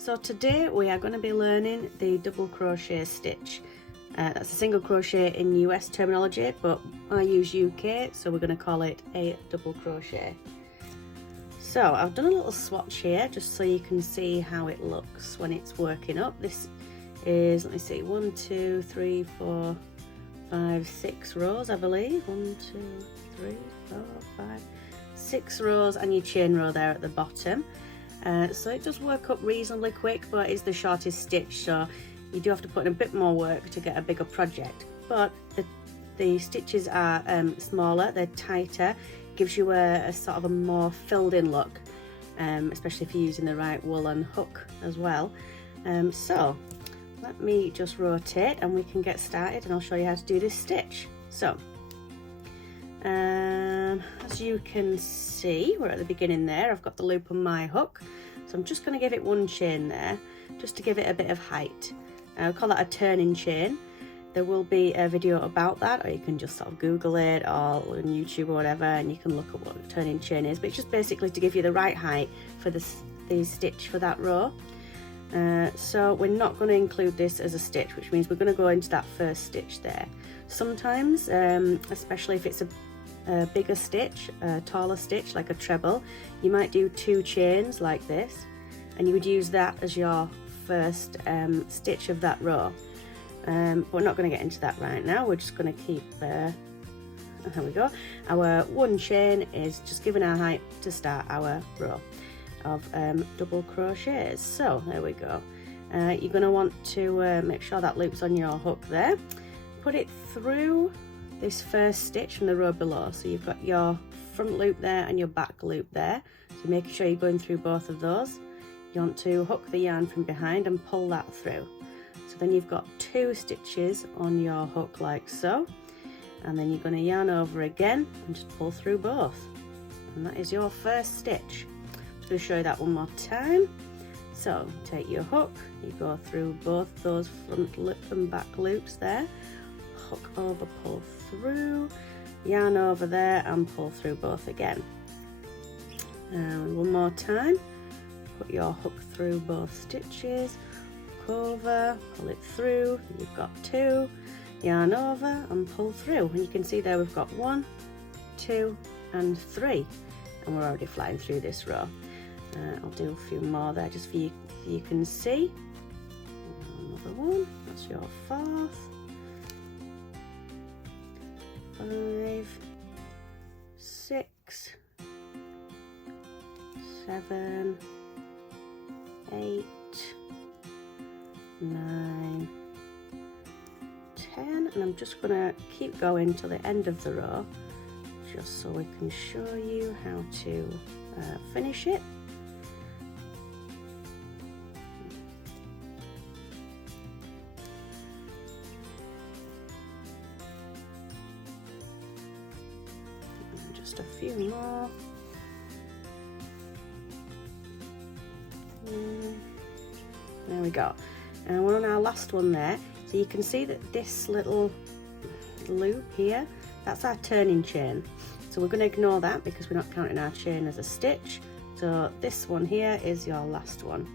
So today we are going to be learning the double crochet stitch. That's a single crochet in US terminology, but I use UK, so we're going to call it a double crochet. So I've done a little swatch here just so you can see how it looks when it's working up. This is, let me see, 1, 2, 3, 4, 5, 6 rows, I believe. 1, 2, 3, 4, 5, 6 rows, and your chain row there at the bottom. So it does work up reasonably quick, but it's the shortest stitch, so you do have to put in a bit more work to get a bigger project. But the stitches are smaller, they're tighter, gives you a sort of a more filled in look, especially if you're using the right woolen hook as well. So let me just rotate and we can get started, and I'll show you how to do this stitch. So as you can see, we're at the beginning there. I've got the loop on my hook, so I'm just going to give it one chain there just to give it a bit of height. I'll call that a turning chain. There will be a video about that, or you can just sort of Google it or on YouTube or whatever, and you can look at what a turning chain is, but it's just basically to give you the right height for the stitch for that row. So we're not going to include this as a stitch, which means we're going to go into that first stitch there. Sometimes, especially if it's a bigger stitch, a taller stitch like a treble, you might do 2 chains like this, and you would use that as your first stitch of that row. But we're not going to get into that right now. We're just going to keep here we go. Our one chain is just giving our height to start our row of double crochets. So there we go. You're going to want to make sure that loop's on your hook there. Put it through this first stitch from the row below, so you've got your front loop there and your back loop there, so making sure you're going through both of those. You want to hook the yarn from behind and pull that through, so then you've got 2 stitches on your hook like so, and then you're going to yarn over again and just pull through both, and that is your first stitch. I'm just going to show you that one more time. So take your hook, you go through both those front loop and back loops there, hook over, pull through, yarn over there and pull through both again. And one more time, put your hook through both stitches, hook over, pull it through, you've got 2, yarn over and pull through, and you can see there we've got 1, 2 and 3, and we're already flying through this row. I'll do a few more there just for you can see. Another one, that's your 4th, 5, 6, 7, 8, 9, 10, and I'm just going to keep going to the end of the row just so we can show you how to finish it. Just a few more. There we go. And we're on our last one there. So you can see that this little loop here, that's our turning chain. So we're going to ignore that because we're not counting our chain as a stitch. So this one here is your last one.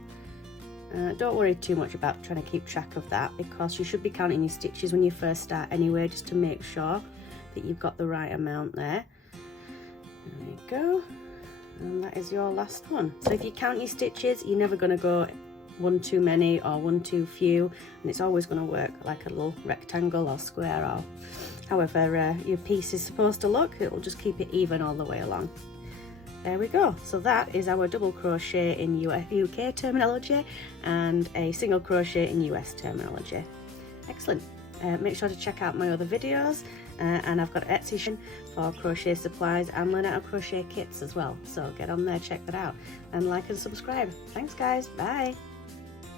Don't worry too much about trying to keep track of that, because you should be counting your stitches when you first start anyway, just to make sure that you've got the right amount there. There we go, and that is your last one. So if you count your stitches, you're never going to go one too many or one too few, and it's always going to work like a little rectangle or square, or however your piece is supposed to look. It will just keep it even all the way along. There we go. So that is our double crochet in UK terminology and a single crochet in US terminology. Excellent. Make sure to check out my other videos, and I've got an Etsy shop for crochet supplies and learn how to crochet kits as well, so get on there, check that out, and like and subscribe. Thanks guys, bye.